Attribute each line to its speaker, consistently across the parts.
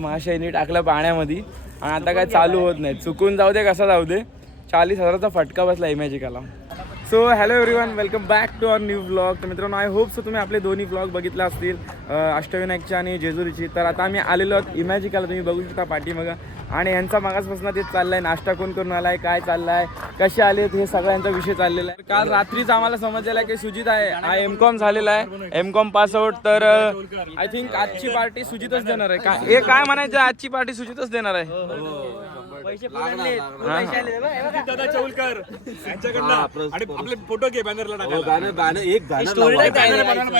Speaker 1: महाशयनी टाकलं पाण्यामध्ये. आणि आता काय चालू होत नाही. चुकून जाऊ दे कसा जाऊ दे. चाळीस हजाराचा फटका बसला इमॅजिकाला. So hello everyone welcome back to our new blog तर मित्रांनो आय होप सो तुम्ही आपले दोन्ही ब्लॉग बघितले असतील. अं, अष्टविनायकचे आणि जेजुरीची. तर आता आम्ही आलेलो आहोत इमॅजिकाला. तुम्ही बघू शकता पाठी बघा आणि यांचा मागासपासून तेच चाललाय. नाश्ता कोण करून आलाय? काय चाललाय? कसे आलेत? हे सगळ्यांचा विषय चाललेला आहे. काल रात्रीच आम्हाला समजलेला आहे की सुजित आहे. हा एम कॉम झालेला आहे. एम कॉम पास आउट तर आय थिंक आजची पार्टी सुजितच देणार आहे. काय हे काय म्हणायचं? आजची पार्टी सुजितच देणार आहे.
Speaker 2: दादा चौलकर यांच्याकडनं आणि आपले फोटो घे बॅनरला टाकायला.
Speaker 3: एक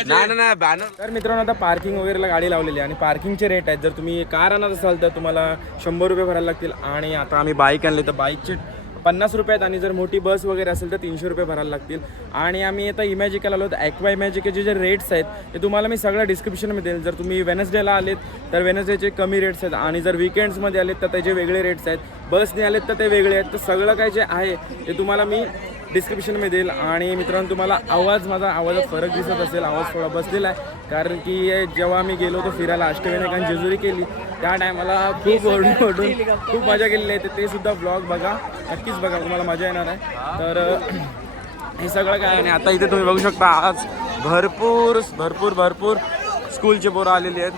Speaker 2: नाही नाही. बॅनर
Speaker 1: तर मित्रांनो आता पार्किंग वगैरेला गाडी लावलेली आहे आणि पार्किंगचे रेट आहेत. जर तुम्ही कार आणत असाल तर तुम्हाला शंभर रुपये भरायला लागतील आणि आता आम्ही बाईक आणले तर बाईकचे पन्नास रुपयात आणि जर मोठी बस वगैरे असेल तर तीनशे रुपये भरायला लागतील. आणि आम्ही आता इमॅजिकल आलो तर ॲक्वा इमॅजिकेचे जे रेट्स आहेत ते तुम्हाला मी सगळं डिस्क्रिप्शनमध्ये देईल. जर तुम्ही वेनसडेला आलेत तर वेनसडेचे कमी रेट्स आहेत. आणि जर विकेंड्समध्ये आलेत तर त्याचे वेगळे रेट्स आहेत. बसने आलेत तर ते वेगळे आहेत. तर सगळं काय जे आहे ते तुम्हाला मी डिस्क्रिप्शनमध्ये देईल आणि मित्रांनो तुम्हाला आवाज माझा आवाजात फरक दिसत असेल. आवाज थोडा बसलेला आहे. कारण की जेव्हा मी गेलो होतो फिरायला अष्टविनायक जेजुरी केली त्या टायमाला खूप ओरडून ओरडून खूप मजा केलेली आहे. तर ते सुद्धा ब्लॉग बघा. नक्कीच बघा तुम्हाला मजा येणार आहे. तर हे सगळं काय आणि आता इथे तुम्ही बघू शकता आज भरपूर भरपूर भरपूर स्कूलचे पोरं आलेली आहेत.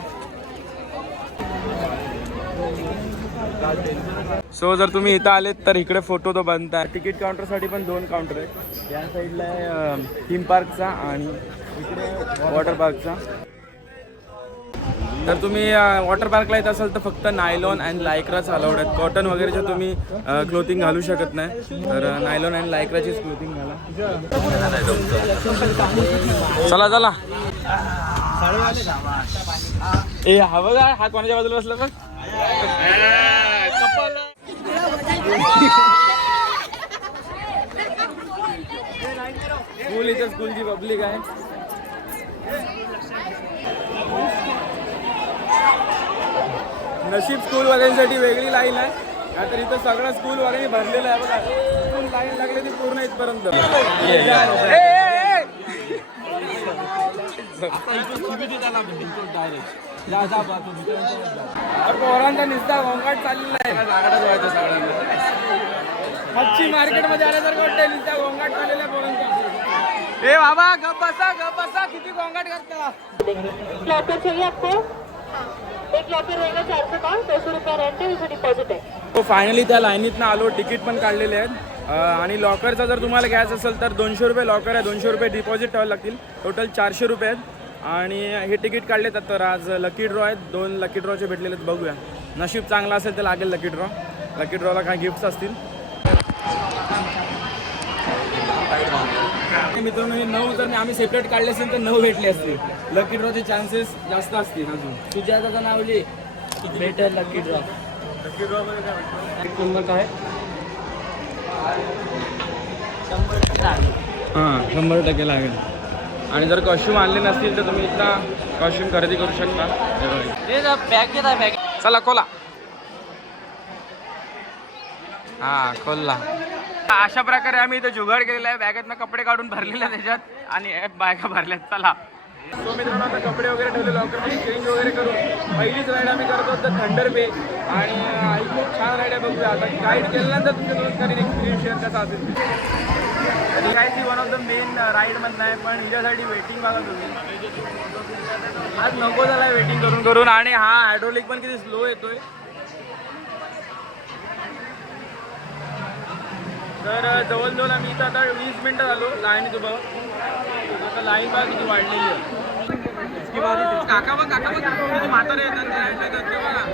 Speaker 1: सो जर तुम्ही इथं आलेत तर इकडे फोटो तो बनताय तिकीट काउंटरसाठी पण दोन काउंटर आहेत. या साईडला आहे थीम पार्कचा आणि इकडे वॉटर पार्कचा तर तुम्ही वॉटर पार्कला येत असाल तर फक्त नायलॉन अँड लायक्राच अलाउड आहेत. कॉटन वगैरेच्या तुम्ही क्लोथिंग घालू शकत नाही. तर नायलॉन अँड लायक्राचीच क्लोथिंग घाला. चला चला. ए हा बघा हा कोणाच्या बाजूला बसला बघ स्कूल इथं स्कूलची पब्लिक आहे. नशीब स्कूल वाल्यांसाठी वेगळी लाईन आहे. नाहीतर इथं सगळं स्कूल वाल्यांनी भरलेलं आहे बघा. इथून लाईन लागली ती पूर्ण इथपर्यंत! अरे पोरांचा निस्ता गोंगाट चाललेला आहे. व्हायचं सगळ्यांना. मच्छी मार्केटमध्ये आल्यासारखं निस्ता गोंगाट चाललेला आहे पोरांचा. ए बाबा गप बसा गप बसा किती गोंगाट करता.
Speaker 4: लॉकर चाहिए आपको एक लॉकर रहेगा चार सौ पाँच दो सौ रुपया रेंट है उसमें डिपॉजिट है
Speaker 1: तो फायनली त्या लाईनीतनं आलो तिकीट पण काढलेले आहेत. अं, आणि लॉकरचा जर तुम्हाला घ्यायचं असेल तर दोनशे रुपये लॉकर आहे दोनशे रुपये डिपॉझिट ठेवायला लागतील. टोटल चारशे रुपये आहेत. आणि हे तिकीट काढलेत आता तर आज लकी ड्रॉ आहेत. दोन लकी ड्रॉचे भेटलेले आहेत बघूया. नशीब चांगला असेल तर लागेल लकी ड्रॉ लकी ड्रॉला काय गिफ्ट्स असतील? मित्रांनो हे नऊ जर आम्ही सेपरेट काढले असेल तर नऊ भेटले असतील. लकी ड्रॉचे चान्सेस जास्त असतील अजून. तुझ्या त्याचं नाव लिहि. भेटेल लकी ड्रॉ लकी ड्रॉ एक नंबर काय? हां शंभर टक्के लागेल. आणि जर कॉस्ट्युम आणले नसतील तर तुम्ही इथं कॉस्ट्युम खरेदी करू शकता. हे बघा. चला खोला. हा खोलला. अशा प्रकारे आम्ही इथं जुगाड केलेला आहे. बॅगेतनं कपडे काढून भरलेले त्याच्यात आणि बायका भरल्यात. चला. सो मित्रांनो आता कपडे वगैरे ठेवले लवकर चेंज वगैरे करून पहिलीच राईड आम्ही करतो तर थंडर बे आणि खूप छान राईड आहे बघूया. आता गाईड केल्यानंतर तुमच्या दोन एक्सपिरियन्स शेअर कसा असेल ती one of the main ride मधला आहे पण हिच्यासाठी वेटिंग बघा तुम्ही. आज नको झालाय वेटिंग करून. करून आणि हा हायड्रोलिक पण किती स्लो येतोय. तर अ, जवळजवळ आम्ही इथं आता वीस मिनटं झालो लाईनीत उभं आता लाईन बघा किती वाढलेली आहे. काका बघ काका बघ. म्हातारे येतात ते बघा.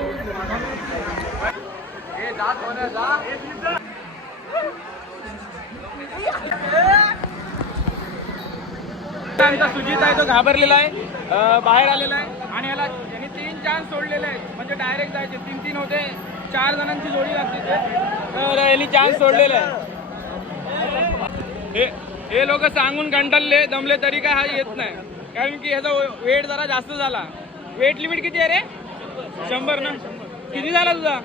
Speaker 1: ए, आहे तो घाबरलेला आहे बाहेर आलेला आहे. आणि याला यांनी तीन चान्स सोडलेले आहेत. म्हणजे डायरेक्ट जायचे. तीन तीन होते. चार जणांची जोडी लागते तर यांनी चान्स सोडलेला आहे हे हे लोक सांगून कंटाळले दमले तरी काय हा येत नाही. कारण की ह्याचा वेट जरा जास्त झाला. वेट लिमिट किती आहे रे? शंभर ना? किती झाला तुझा?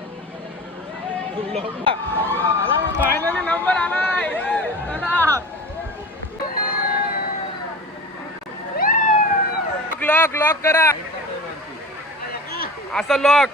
Speaker 1: फायनली नंबर आला चला लॉक लॉक करा. असं लॉक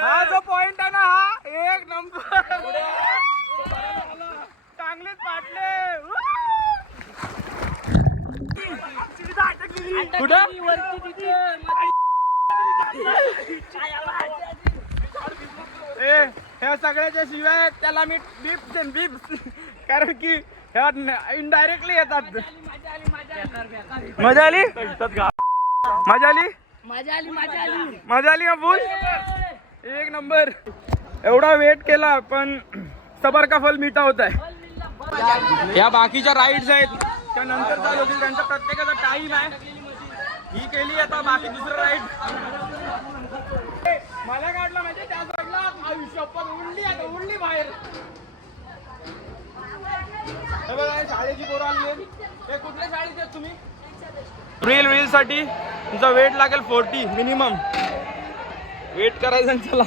Speaker 1: हा जो पॉइंट आहे ना हा एक नंबर चांगलेच पाटले कुठं? ए ह्या सगळ्याच्या शिवाय आहेत, त्याला मी बिप्स अँड बिप्स कारण की ह्या इनडायरेक्टली येतात. मजा आली? मजा आली?
Speaker 3: मजा आली मजा आली
Speaker 1: मजा आली का फुल? एक नंबर. एवढा वेट केला पण सबर का फल मिठा होत आहे. या बाकीच्या राईड्स आहेत. त्या नंतर चालू होतील. त्यांचा प्रत्येकाचा टाइम आहे. ही केली आता बाकी दुसरं राईड मला काढलं म्हणजे त्याच साईडला आयुष्य पण उडली आता उडली बाहेर. हे बघा, शाळेची पोरं आली हे कुठल्या शाळेचे आहेत तुम्ही? रील रील साठी तुमचा वेट लागेल फोर्टी मिनिमम वेट करायचं चला.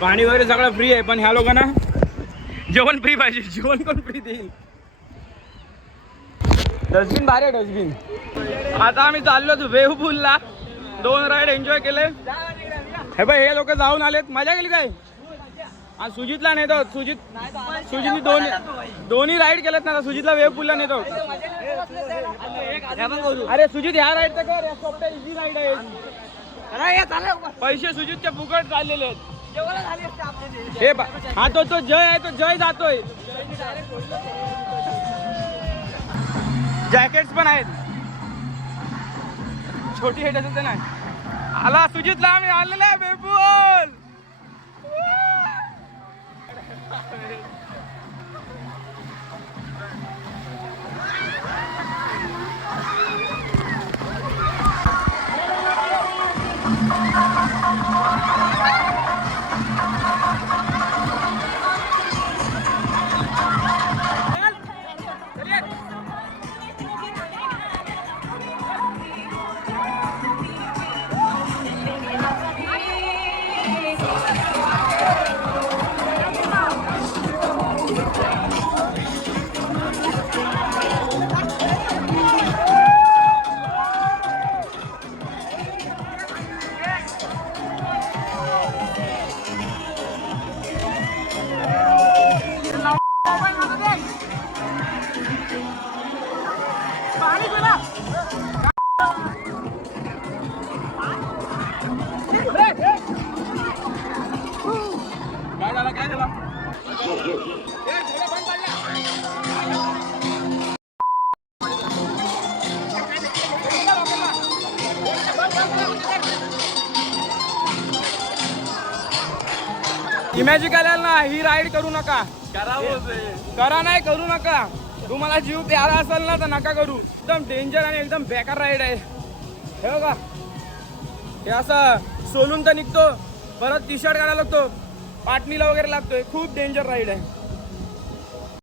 Speaker 1: पाणी वगैरे सगळं फ्री आहे पण ह्या लोकांना जेवण फ्री पाहिजे. जेवण पण फ्री देईल. डस्टबिन भारी आहे डस्टबिन आता आम्ही चाललो वेव दोन राईड एन्जॉय केले. हे बाय हे लोक जाऊन आलेत. मजा केली काय? हा सुजितला नेतो. सुजित सुजितनी दोन दोन्ही राईड केलेत ना सुजितला वेव पूलला नेतो. अरे सुजित ह्या राईड तर कर. इझी राईड आहे. पैसे सुजितच्या फुकट चाललेले आहेत. हे हा तो तो जय आहे तो जय जातोय. जॅकेट्स पण आहेत. छोटी हेट असेल तर नाही. आला सुजितला आम्ही आलेला आहे बेबूल. इमॅजिकल ना ही राईड करू नका. करा नाही करू नका. तुम्हाला जीव प्यारा असेल ना तर नका करू. एकदम डेंजर आणि एकदम बेकार राईड आहे. हे बघा. हे असं सोलून तर निघतो परत टी शर्ट घालायला लागतो. पाटणीला वगैरे लागतोय. खूप डेंजर राईड आहे.